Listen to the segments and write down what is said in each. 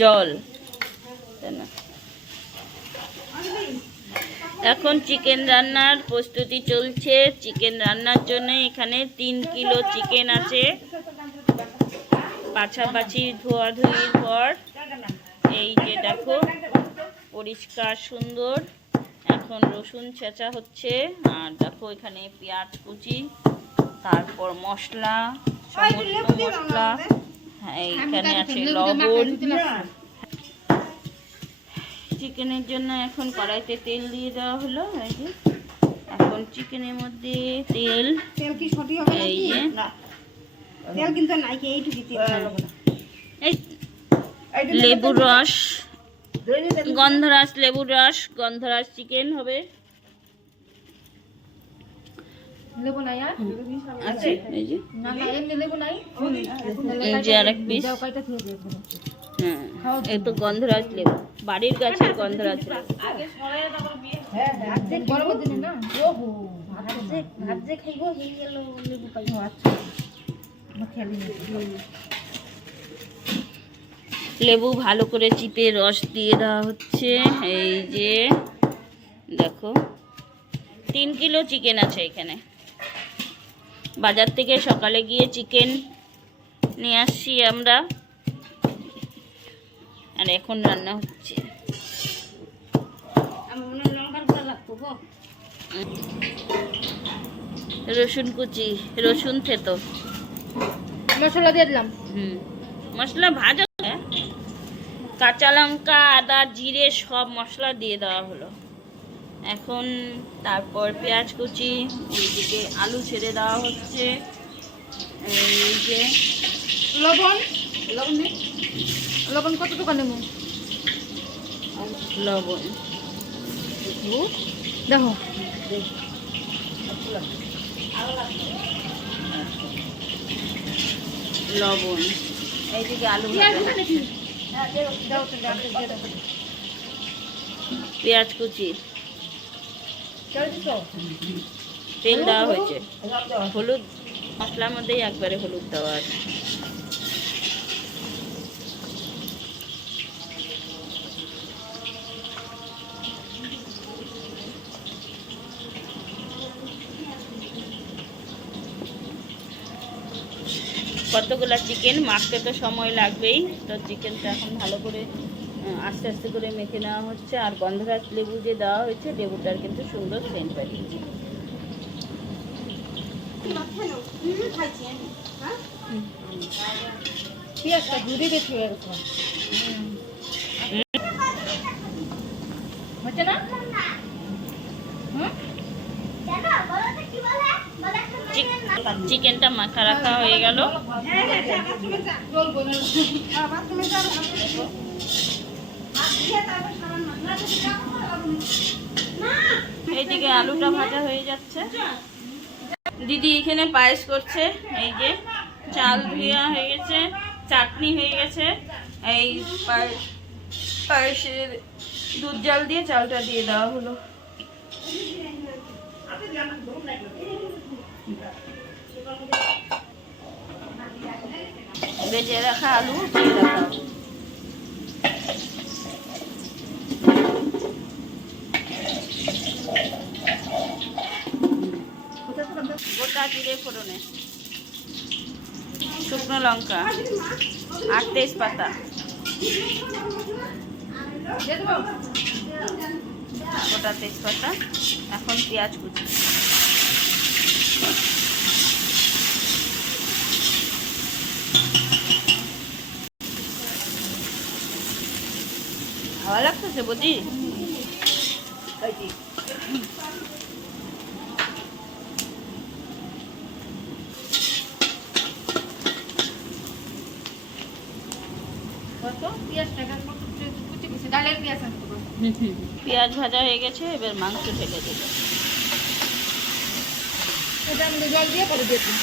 জল। এখন চিকেন রান্নার প্রস্তুতি চলছে। চিকেন রান্নার জন্য এখানে তিন কিলো চিকেন আছে। পাছাপাছি ধোয়াধুয়ির পর এই যে দেখো পরিষ্কার সুন্দর। এখন রসুন ছেঁচা হচ্ছে। আর দেখো এখানে পেঁয়াজ কুচি তারপর মশলা সমস্ত মশলা। এইখানে আছে লবণ। চিকেনের জন্য এখন কড়াইতে তেল দিয়ে দেওয়া হলো এই যে। এখন চিকেনের মধ্যে তেল। তেল কি সঠিক হবে এই যে। তেল কিন্তু নাই কি এইটুকু এই লেবুর রস। গন্ধরাস লেবুর রস গন্ধরাস চিকেন হবে। লেবু নাই আর? আছে এই যে। না না এমনি লেবু নাই এই যে আরেক পিস যাও কাইটা খেয়ে দিও হ্যাঁ এই তো গন্ধরাজ লেবু। বাড়ির গাছের গন্ধরাজ লেবু। গরমের দিনে না ওহো ভাত যে ভাত যে খাইবো হেই গেল লেবু পাই। আচ্ছা। আমার লেবু ভালো করে চিপে রস দিয়ে দেওয়া হচ্ছে। এই যে দেখো তিন কিলো চিকেন আছে এখানে। বাজার থেকে সকালে গিয়ে চিকেন নিয়ে আসছি আমরা। আর এখন রান্না হচ্ছে। রসুন কুচি রসুন থেতো। মশলা দিয়ে দিলাম। হুম। মশলা ভাজা? কাঁচা লঙ্কা আদা জিরে সব মশলা দিয়ে দেওয়া হলো। এখন তারপর পেঁয়াজ কুচি ওইদিকে আলু ছেড়ে দেওয়া হচ্ছে। এই যে লবণ? লবণ নেই? লবণ কতটুকু নেব? লবণ। দেখো। লবণ। এইদিকে আলু পেঁয়াজ কুচি। তেল দেওয়া হয়েছে। হলুদ মশলার মধ্যেই একবারে হলুদ দেওয়া আছে। কতগুলো চিকেন মাখতে তো সময় লাগবেই। তো চিকেনটা এখন ভালো করে আস্তে আস্তে করে মেখে নেওয়া হচ্ছে। আর গন্ধরাজ লেবু যে দেওয়া হয়েছে লেবুটার কিন্তু সুন্দর সেন্ট পাঠিয়েছে হ্যাঁ। হচ্ছে না চিকেনটা মাখা রাখা হয়ে গেল। এইদিকে আলুটা ভাজা হয়ে যাচ্ছে। দিদি এখানে পায়েস করছে, এই যে চাল ধুয়া হয়ে গেছে, চাটনি হয়ে গেছে। এই পায়ে- পায়েসের দুধ জাল দিয়ে চালটা দিয়ে দেওয়া হলো। বেজে রাখা আলু। দিয়ে দেওয়া জিরে ফোড়নে। শুকনো লঙ্কা আর তেজপাতা। গোটা তেজপাতা এখন পেঁয়াজ কুচি। ভালো লাগতেছে বুঝি? কত পেঁয়াজটা কুচি কুচি ডালের পেঁয়াজ আনতে পেঁয়াজ ভাজা হয়ে গেছে এবার মাংস ঢেলে দেবো। এটা আমি জল দিয়ে করে দিয়ে দিই।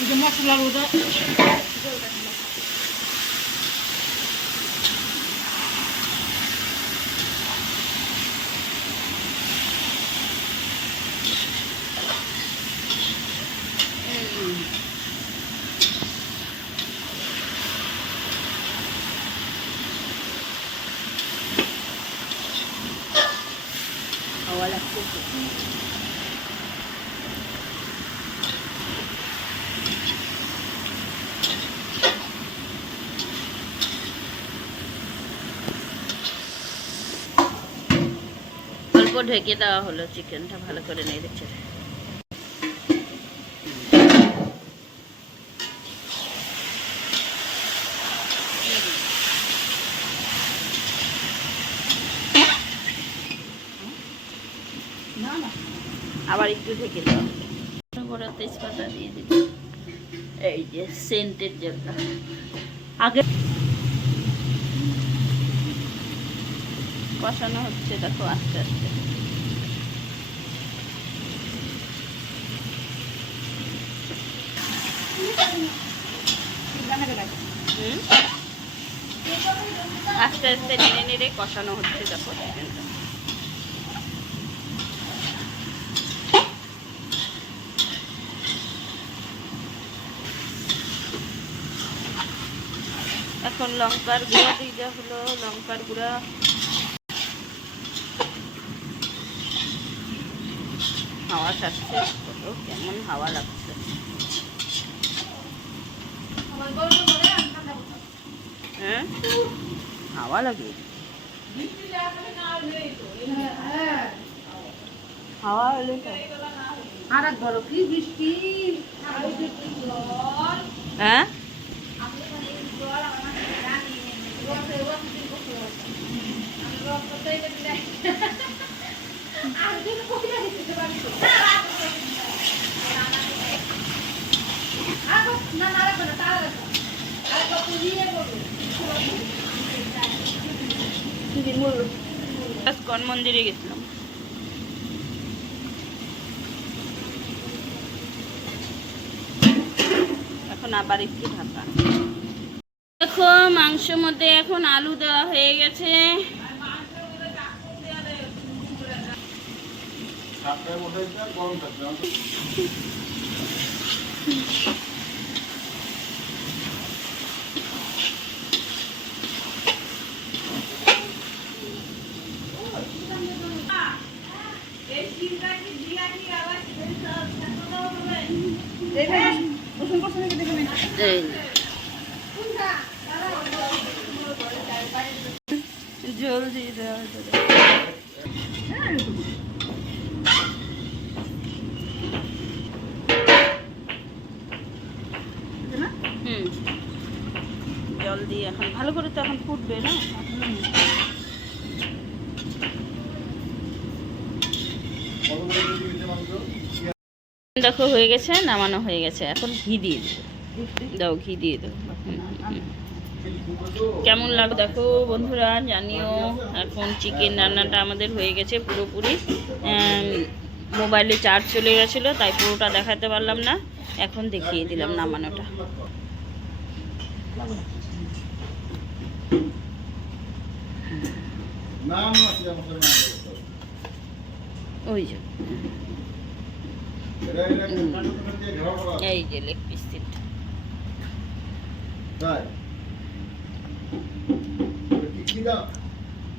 এই যে মশলার ওটা লাগছে। অল্প ঢেকে দেওয়া হলো চিকেনটা ভালো করে নেই না আবার একটু ঢেকে তেজপাতা দিয়ে এই যে সেন্টের জন্য আগে কষানো হচ্ছে, দেখো আস্তে আস্তে? আস্তে আস্তে নেড়ে নেড়ে কষানো হচ্ছে, দেখো এখন লঙ্কার গুঁড়া দিয়ে দেওয়া হলো লঙ্কার গুঁড়া। হাওয়া আসছে কত কেমন হাওয়া লাগছে। হ্যাঁ? হাওয়া লাগে? হাওয়া হলে আর ধরো কি বৃষ্টি? হ্যাঁ? কন মন্দিরে গেছিলাম? এখন আবার একটু ঢাকা। দেখো মাংসের মধ্যে এখন আলু দেওয়া হয়ে গেছে। সাতটায় বসে দিতে গরম থাকবে রসুন করছে নাকি দেখে নেই এই জল দিয়ে জল দিয়ে এখন, ভালো করে তো এখন ফুটবে না? দেখো, হয়ে গেছে, নামানো হয়ে গেছে। এখন ঘি দিয়ে দাও, ঘি দিয়ে হুম। কেমন লাগবে দেখো বন্ধুরা জানিও। এখন চিকেন রান্নাটা আমাদের হয়ে গেছে পুরোপুরি। মোবাইলে চার্জ চলে গেছিল তাই পুরোটা দেখাতে পারলাম না। এখন দেখিয়ে দিলাম নামানোটা। ওই যে। এই যে লেগ পিস দাম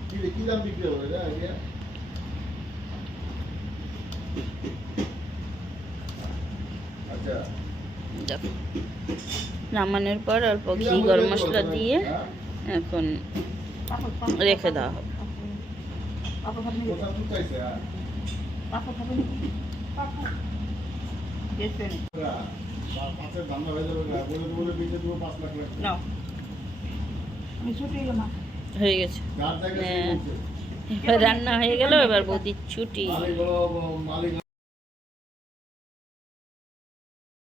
কি কি দাম বিক্রি হবে আইডিয়া? আচ্ছা। নামানোর পর অল্প ঘি গরম মশলা দিয়ে হ্যাঁ? এখন রেখে দেওয়া হবে হ্যাঁ? হয়ে নাও। আমি ছুটি গেলাম। হয়ে গেছে। হ্যাঁ। রান্না হয়ে গেল এবার বৌদির ছুটি।